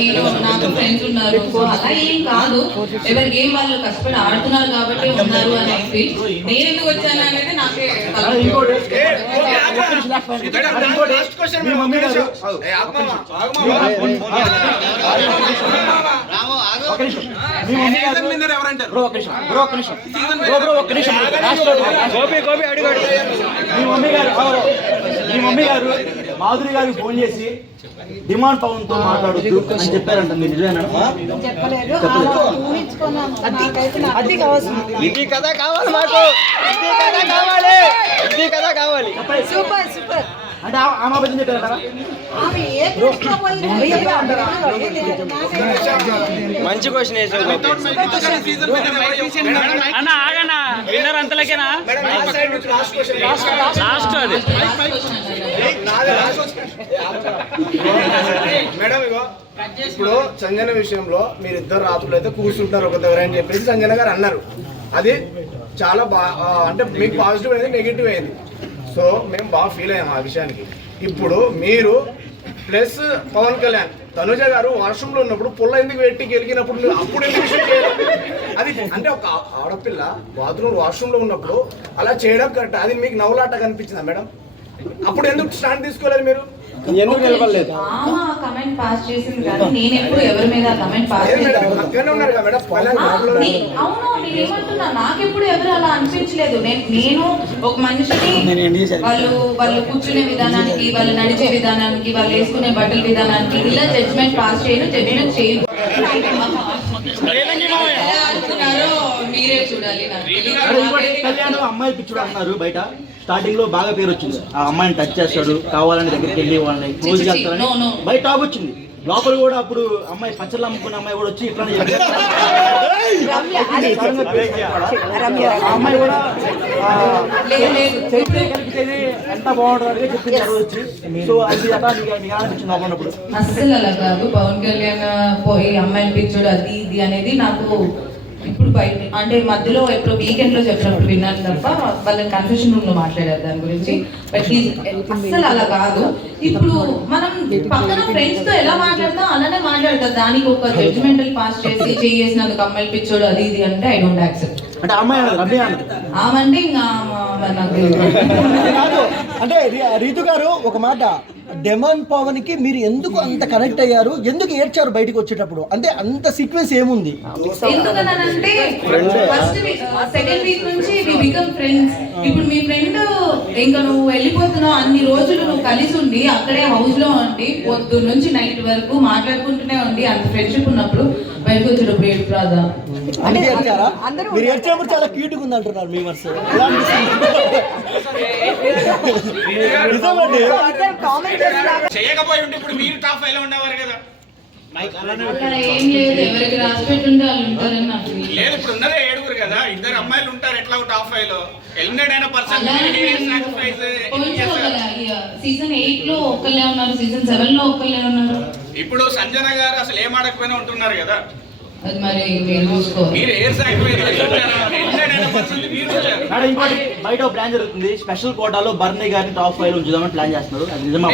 నేను నాకు ఫ్రెండ్స్ ఉన్నారు, సో అలా ఏం కాదు. ఎవరి గేమ్ వాళ్ళు కష్టపడి ఆడుతున్నారు కాబట్టి ఉన్నారు అని ఫీల్. నేను ఎందుకు వచ్చాను అనేది నాకే మీ మమ్మీ గారు మాధురి గారికి ఫోన్ చేసి డిమాండ్ పవన్ తో మాట్లాడొద్దు అని చెప్పారంట, మీరు నిజమేనా? ఇది కదా కావాలి మాకు, ఇది కదా కావాలి, ఇది కదా కావాలి. సూపర్ సూపర్ అంటే ఆమె అబద్ధం చెప్పారంటారా? మంచి క్వశ్చన్ వేసావు. అన్న ఆగనా, విన్నర్ అంతలకేనా? లాస్ట్ అది మేడం ఇగో ఇప్పుడు సంజన విషయంలో మీరిద్దరు రాత్రులు అయితే కూర్చుంటారు ఒక దగ్గర అని చెప్పేసి సంజన గారు అన్నారు. అది చాలా అంటే మీకు పాజిటివ్ అయింది, నెగిటివ్ అయింది. సో మేము బాగా ఫీల్ అయ్యాము ఆ విషయానికి. ఇప్పుడు మీరు ప్లస్ పవన్ కళ్యాణ్, తనుజ గారు వాష్రూమ్లో ఉన్నప్పుడు పుల్ల ఎందుకు పెట్టి గెలిగినప్పుడు అప్పుడు ఎందుకు విషయం చేయాలి? అది అంటే ఒక ఆడపిల్ల బాత్రూమ్ వాష్రూమ్లో ఉన్నప్పుడు అలా చేయడం కరెక్ట్. అది మీకు నవ్వులాట కనిపించిందా మేడం? అప్పుడు ఎందుకు స్టాండ్ తీసుకోలేదు మీరు? ఎందుకు నిలబడలేదు? కమెంట్ పాస్ చేసింది కానీ నేను ఎప్పుడు ఎవరి మీద కమెంట్ పాస్ చేయలేదు. అవును, నేను ఏమంటున్నా, నాకెప్పుడు ఎవరు అలా అనిపించలేదు. నేను ఒక మనిషిని వాళ్ళు కూర్చునే విధానానికి, వాళ్ళు నడిచే విధానానికి, వాళ్ళు వేసుకునే బట్టల విధానానికి ఇలా జడ్జ్మెంట్ పాస్ చేయను, జడ్జ్మెంట్ చేయను. మీరే చూడాలి. కళ్యాణ్ అమ్మాయి పిచ్చుడు అన్నారు బయట, స్టార్టింగ్ లో బాగా పేరు వచ్చింది. ఆ అమ్మాయిని టచ్ చేస్తాడు, కావాలని దగ్గరికి వెళ్ళి వాళ్ళని క్లోజ్ చేస్తారని బయట టాక్ వచ్చింది. లోపల కూడా అప్పుడు అమ్మాయి పచ్చళ్ళు అమ్ముకున్న అమ్మాయి కూడా వచ్చి ఇట్లా అమ్మాయి కూడా ఎంత బాగుంటుంది చెప్పించారు వచ్చి. సో అది అనిపించింది అప్పుడు. అస్సలు అలా కాదు. పవన్ కళ్యాణ్ పోయి అమ్మాయిని పిచ్చుడు అది ఇది అనేది నాకు ఇప్పుడు బయట అంటే మధ్యలో ఎప్పుడు వీకెండ్ లో చెప్పినప్పుడు విన్నాను తప్ప వాళ్ళని కన్ఫెషన్ రూమ్ లో మాట్లాడారు దాని గురించి. బట్ అస్సలు అలా కాదు. ఇప్పుడు మనం పక్కన ఫ్రెండ్స్ తో ఎలా మాట్లాడతాం అలానే మాట్లాడతాం. దానికి ఒక జడ్జిమెంటల్ పాస్ చేసి చేసినందుకు అమ్మాయిలు పిచ్చోడు అది ఇది అంటే ఐ డోంట్ యాక్సెప్ట్. అంటే అమ్మాయి ఆమంటే ఇంకా అంటే రీతు గారు ఒక మాట, డెమాన్ పవన్ కి మీరు ఎందుకు అంత కనెక్ట్ అయ్యారు? ఎందుకు ఏడ్చారు బయటకు వచ్చేటప్పుడు? అంటే అంత సీక్వెన్స్ ఏముంది? ఎందుకనంటే ఫస్ట్ సెకండ్ వీక్ నుంచి వి బికమ్ ఫ్రెండ్స్. ఇప్పుడు మీ ఫ్రెండ్ ఇంకా నువ్వు వెళ్ళిపోతున్నావు, అన్ని రోజులు నువ్వు కలిసి ఉండి అక్కడే హౌస్ లో ఉండి పొద్దు నుంచి నైట్ వరకు మాట్లాడుకుంటూనే ఉండి అంత ఫ్రెండ్షిప్ ఉన్నప్పుడు బయటకు వచ్చేటప్పుడు ఏడుపు రాదా? మీరు ఏడ్చినప్పుడు చాలా క్యూట్ గా ఉంది అంటున్నారు మీ వర్స్. చేయకపోయి ఉంటే ఇప్పుడు మీరు టాప్ 5 లో ఉండేవారు కదా. ఏం లేదు, ఎవరికి రాసి పెట్టుంటే వాళ్ళు ఉంటారని నాకు లేదు. ఇప్పుడు ఉన్నదే 7 కదా, 2 అమ్మాయిలు ఉంటారు ఎట్లా టాప్ 5 లో. ఎలిమినేట్ అయిన పర్సన్ సీజన్ 8 లో ఒక్కళ్ళే ఉన్నారు, సీజన్ 7 లో ఒక్కళ్ళే ఉన్నారు. ఇప్పుడు సంజన గారు అసలు ఏం ఆడకపోయినా ఉంటున్నారు కదా. అది మరి మీరు చూసుకోవాలి. మీరు ఇంకోటి బయట ప్లాన్ జరుగుతుంది, స్పెషల్ కోటాలో బర్నీ గారిని టాప్ 5 లో ఉంచుదామని ప్లాన్ చేస్తున్నారు. అది నిజమా?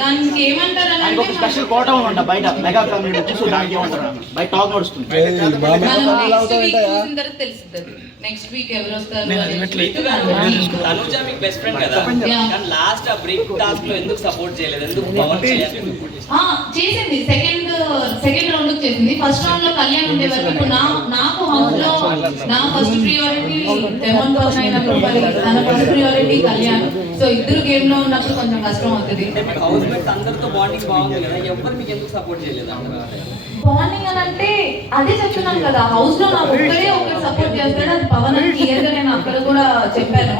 దానికి ఏమంటారు? ఒక స్పెషల్ కోటా ఉందంట బయట మెగా ఫ్యామిలీ నుంచి. సో దానికి ఏమంటారు? బయట టాక్ నడుస్తుంది. నెక్స్ట్ వీక్ ఎవరు వస్తారు? తనుజ మీకు బెస్ట్ ఫ్రెండ్ కదా, కానీ లాస్ట్ ఆ బ్రేక్ టాస్క్ లో ఎందుకు సపోర్ట్ చేయలేదు? ఎందుకు పవన్ చేసింది? సెకండ్ రౌండ్ కి చేసింది. ఫస్ట్ రౌండ్ లో కళ్యాణ్ ఉండే వరకు ఇప్పుడు నాకు హౌస్ లో నా ఫస్ట్ ప్రియారిటీ డెమన్ పవన్ అయినప్పుడు తన ఫస్ట్ ప్రియారిటీ కళ్యాణ్. సో ఇద్దరు గేమ్ లో ఉన్నప్పుడు కొంచెం కష్టం అవుతుంది. హౌస్ మేట్స్ అందరితో బాండింగ్ బాగుంది కదా, ఎవరు మీకు ఎందుకు సపోర్ట్ చేయలేదు? బాండింగ్ అని అంటే అదే చెప్తున్నాను కదా, హౌస్ లో నాకు ఒకటి సపోర్ట్ చేస్తాడు, అది పవన్ అని క్లియర్ గా నేను అక్కడ కూడా చెప్పాను.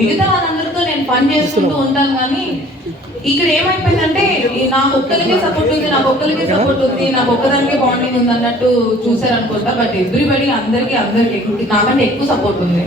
మిగతా వాళ్ళందరితో నేను పని చేసుకుంటూ ఉంటాను. కానీ ఇక్కడ ఏమైపోయిందంటే నాకు ఒక్కరికే సపోర్ట్ ఉంది, నాకు ఒక్కరికే సపోర్ట్ ఉంది, నాకు ఒక్కదానికే బాండింగ్ ఉంది అన్నట్టు చూసారనుకుంటా. బట్ ఎవ్రీబడి అందరికి నాకంటే ఎక్కువ సపోర్ట్ ఉంది.